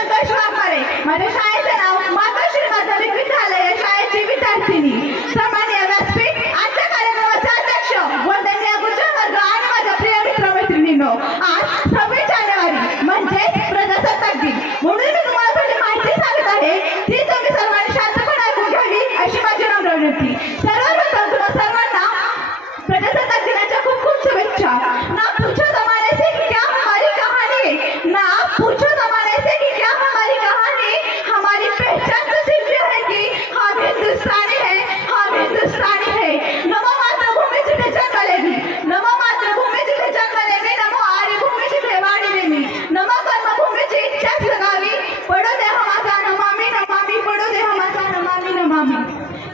संतोष वाघमारे. माझ्या शाळेचे नाव मातोश्री माध्यमिक विद्यालय या शाळेची विद्यार्थिनी. सन्माननीय व्यासपीठ, आजच्या कार्यक्रमाचे अध्यक्ष, वंदनीय गुजर वर्ग आणि माझ्या प्रिय मित्र मैत्रिणींनो, आज 26 जानेवारी म्हणजे प्रजासत्ताक दिन. म्हणून मी तुम्हाला थोडी माहिती सांगत आहे, ती तुम्ही सर्वांनी शांतपणे ऐकून घ्यावी अशी माझी नम्र विनंती. सर्वप्रथम तुम्हा सर्वांना प्रजासत्ताक दिनाच्या खूप खूप शुभेच्छा. ना पूछो जमाने से क्या हमारी कहानी, ना पूछो जमाने से कि क्या हमारी कहानी, हमारी पहचान तो सिर्फ ये है कि हम हिंदुस्तानी है, हम हिंदुस्तानी है. नमो मातृभूमी जिथे जन्मले मी, नमो मातृभूमी जिथे जन्मले मी, नमो आर्य भूमी जिथे वाढले मी, नमो कर्मभूमीची इच्छाच लगावी, पडो दे हा माझा नमामि नमामि, पडो दे हा माझा नमामि नमामि.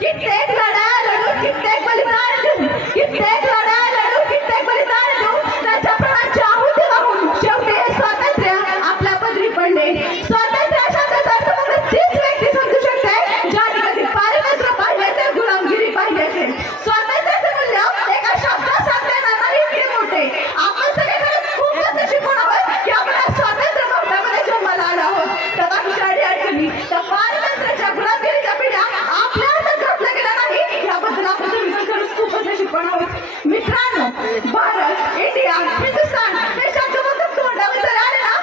कित्येक लढाया लढू, कित्येक बलिदान देऊ, कित्येक लढाया लढू, कित्येक बलिदान देऊ, त्याच्या प्राणांची आहुती वाहून शेवटी हे स्वातंत्र्य आपल्या पदरी पडले. स्वातंत्र्य शब्दाचा अर्थ फक्त तीच व्यक्ती समजू शकते ज्याने कधी पारतंत्र्य पाहिले ते गुलामगिरी पाहिली असेल. स्वातंत्र्याचे मूल्य एका शब्दात सांगता येणार नाही इतके मोठे. आपण सगळे खरंच खूपच नशीबवान आहोत की आपण या स्वातंत्र्य भारतामध्ये जन्माला आलो आहोत. त्या काही अडचणी, त्या पारतंत्र्याच्या गुलामगिरीच्या पिढ्या आपल्या हातात घातल्या गेल्या नाही, याबद्दल आपण सगळी खरंच खूपच नशीबवान आहोत. मित्रांनो, भारत, इंडिया, हिंदुस्थान हे शब्द फक्त तोंडावर जर आले ना,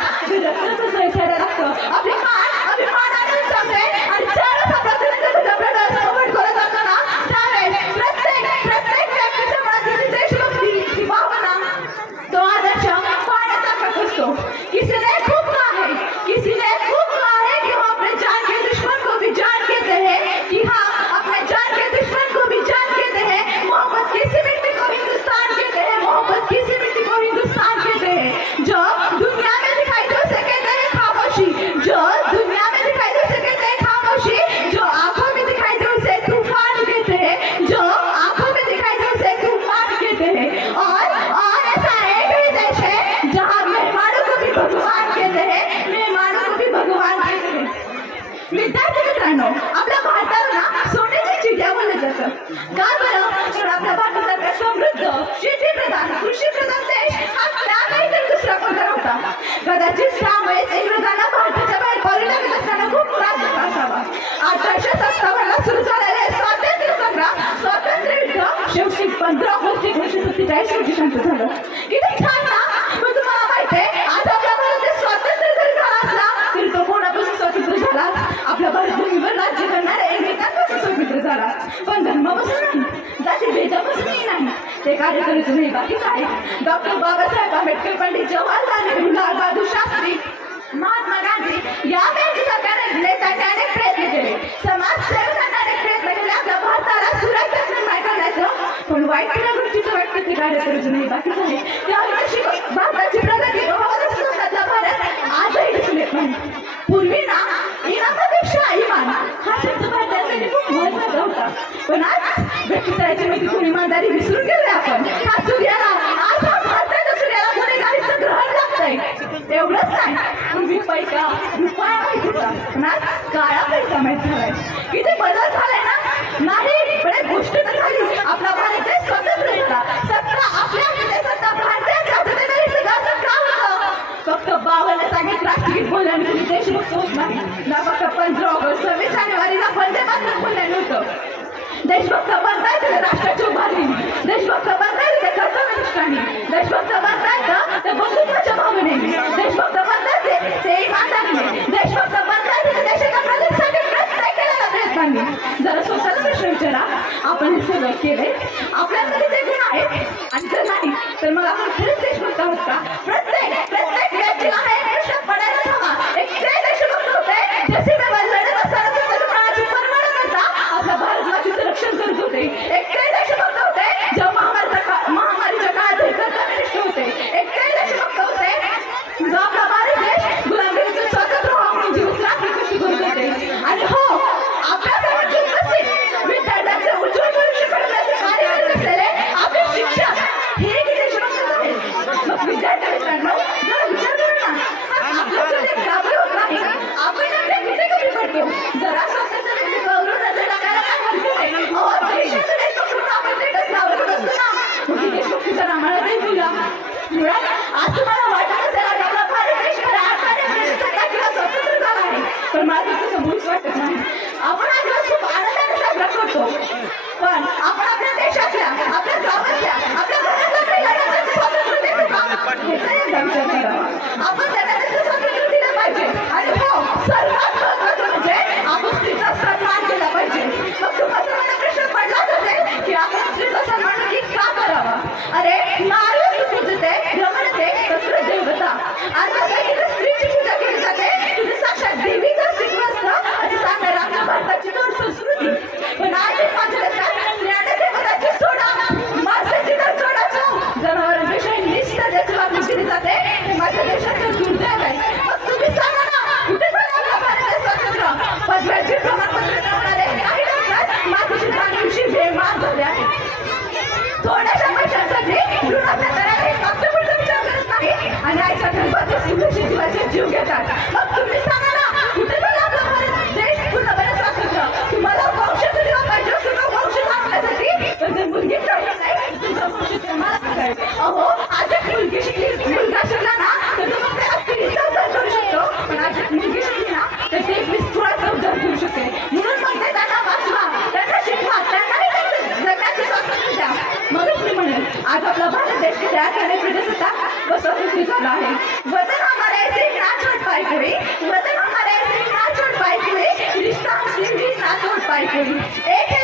रक्ताचं सैसायला लागतं. आपली मान अभिमानाने उंचावते आणि ज्यावेळेस आपला तिरंगा आपल्या डोळ्यात कवट करत असतो ना, त्यावेळेस प्रत्येक व्यक्तीच्या मनात जी देशभक्ती, ती भावना, तो आदर्श पाहण्यासारखा असतो. किसी ने खूब कहा है, किसी ने खूब कहा है कि हम अपने जान के दुश्मन को भी जान कहते हैं, कि हम अपने जान के दुश्मन को भी जान कहते हैं. मोहब्बत किसी मिट्टी को हिंदुस्तान कहते हैं, मोहब्बत किसी मिट्टी को हिंदुस्तान कहते हैं. जो दुनिया में दिखाई दे उसे कहते हैं खामोशी, जो दुनिया में दिखाई दे उसे कहते हैं खामोशी, जो आंखों में दिखाई दे उसे तूफान कहते हैं, जो आंखों में दिखाई दे उसे तूफान कहते हैं. और ऐसा एक ही देश है जहाँ मेहमानों को भी भगवान कहते हैं, मेहमानों को भी भगवान कहते हैं. विद्यार्थी मित्रांनो, आपल्या भारताला ना सोन्याची चिड्या बोललं जातं. का बरं? तर आपल्या भारतासारखा समृद्ध, शेतीप्रधान, कृषीप्रधान देश हा त्याकाळी दुसरा कोणता नव्हता. कदाचित त्यामुळेच इंग्रजांना भारताच्या बाहेर पाऊल लागत असताना खूप त्रास झाला असावा. 1857 सुरू झालेले स्वातंत्र्य संग्राम, स्वातंत्र्य युद्ध शेवटी 15 ऑगस्ट 1947 रोजी शांत झालं. किती छान ना. पण तुम्हाला माहिती आहे, आज आपल्या भारतात स्वातंत्र्य जरी झाला असला तरी तो कोणापासून स्वतंत्र झाला? आपल्या भारत भूमीवर राज्य करणाऱ्या इंग्रजांपासून स्वतंत्र झाला. पण धर्मापासून नाही, जाती भेदापासूनही नाही. ते कार्य करायचं नाही, बाकी काय. डॉक्टर बाबासाहेब आंबेडकर, पंडित जवाहरलाल नेहरू, लाल बहादूर शास्त्री, महात्मा गांधी यांच्यासारख्या नेत्यांनी अनेक प्रयत्न केले. समाजसेवकांनी अनेक प्रयत्न केले आपल्या भारताला सुरक्षित निर्माण करण्याचं. पण वाईट गोष्टीचं वाईट ते कार्य करायचं नाही, बाकी काय. त्यावेळी भारताची प्रगती भारत आजही दिसून येत नाही. पूर्वी ना इनामापेक्षा इमान हा शब्द भारतासाठी खूप महत्त्वाचा होता. पण आज व्यक्तित्वाची मध्ये खूप इमानदारी विसरून गेले आपण. हा सूर्याला, आज हा भारताच्या सूर्याला गुन्हेगारीचं ग्रहण लागतंय. एवढंच नाही, पूर्वी पैसा रुपया माहित होता, पण आज काळा पैसा माहित झालाय. किती बदल झालाय ना. नाही, पण एक गोष्ट तर झाली, आपला भारत देश स्वतंत्र होता. सत्ता आपल्या हातात, सत्ता भारताच्या हातात आहे. सगळं का होतं? फक्त 52 सांगितलं राष्ट्रगीत बोलल्याने तुम्ही देशभक्त होत नाही ना. फक्त 15 ऑगस्ट 26 जानेवारीला वंदे मातरम बोलल्याने होतं. देशभक्त बनता येते राष्ट्राची उभारणी, देशभक्त बनता येते कर्तव्यनिष्ठाने, देशभक्त बनता येतं ते बंधुत्वाच्या भावनेने, देशभक्त बनता येते ते इमानदारीने, देशभक्त बनता येते देशाच्या प्रगतीसाठी प्रत्येक केलेल्या प्रयत्नांनी. जरा स्वतःला प्रश्न विचारा, आपण हे सगळं केले, आपल्यामध्ये ते गुण आहेत, आणि जर नाही तर मग आपण खरंच देशभक्त आहोत का? प्रत्येक व्यक्तीला हे प्रश्न पडायलाच हवा. एक ते देशभक्त होते जे सीमेवर लढत असताना स्वतःच्या प्राणाची पर्वा न करता आपल्या भारत मातेचं रक्षण करत होते. एक ते देशभक्त होते जे महामारीच्या काळात कर्तव्यनिष्ठ होते. एक ते देशभक्त होते जो आपला भारत देश गुलामगिरीचं स्वतंत्र म्हणून जीव राखी कशी करत होते. आणि हो, आपल्या सर्वांची उपस्थित विद्यार्थ्यांचे उज्ज्वल भविष्य घडवण्याचे कार्य करत असलेले आपले शिक्षक हे किती देशभक्त आहेत. मग विद्यार्थी तर माझं तसं मुळीच वाटत नाही. आपण हा दिवस खूप आनंदाने साजरा करतो, पण आपण आपल्या देशातल्या, आपल्या गावातल्या, आपल्या घरातल्या महिलांना त्यांचं स्वातंत्र्य देतो का? याचा एकदा विचार करावा. आपण त्यांना त्यांचं स्वातंत्र्य दिलं पाहिजे. आणि हो, सर्वात महत्त्वाचं म्हणजे आपण स्त्रीचा सन्मान केला पाहिजे. मग तुम्हाला मला प्रश्न पडलाच असेल की आपण स्त्रीचा सन्मान नक्की का करावा? अरे, नारी पूजते, रमणते, तत्र देवता. अर्थात इथे स्त्रीची पूजा केली जाते, तुझी साक्षात देवीचं अस्तित्व असतं असे सांगणारी आपल्या भारताची दोन संस्कृती. पण आज माझ्या देशात स्त्रियांना देवताची सोडा, माणसाची तर सोडाच, जनावरांपेक्षा निष्ठ ज्याची वागणूक केली जाते ते माझ्या देशाचं दुर्दैव आहे. मग तुम्ही सांगा ना, कुठे झालं आपलं भारतीय स्वातंत्र्य? पदव्याची प्रमाणपत्र मिळवणारे काही लोक मातीची जाणीवशी बेमान झाले आहेत. थोड्याशा पैशांसाठी भ्रूणहत्या करायला मागच्या पुढचा विचार करत नाही आणि आईच्या गर्भात सुरक्षित जीवाचे जीव घेतात. मग तुम्ही सांगा ना, कुठे झालं आपला भारत देश पूर्णपणे स्वातंत्र्य? तुम्हाला वंश दिला पाहिजे, तुझा वंश थांबण्यासाठी, पण जर मुलगी ठेवली नाही तुझा वंश तुम्हाला सांगाय. अहो, आज एक मुलगी शिकली, मुलगा शिकला ना तर तो फक्त पिढीचा उद्धार करू शकतो, पण आज एक मुलगी शिकली ना तर ते विस्फोटाचा उद्धार करू शकते. म्हणून म्हणते त्यांना वाचवा, त्यांना शिकवा, त्यांनाही त्यांचं जगण्याचे स्वातंत्र्य द्या. मगच मी म्हणेन आज आपला भारत देश के तयार करने प्रजासत्ताक व स्वातंत्र्य झाला आहे. वतन हमारा ऐसे ना छोड़ पाए कोई, वतन हमारा ऐसे ना छोड़ पाए कोई, रिश्ता हमसे भी ना तोड़ पाए कोई. एक है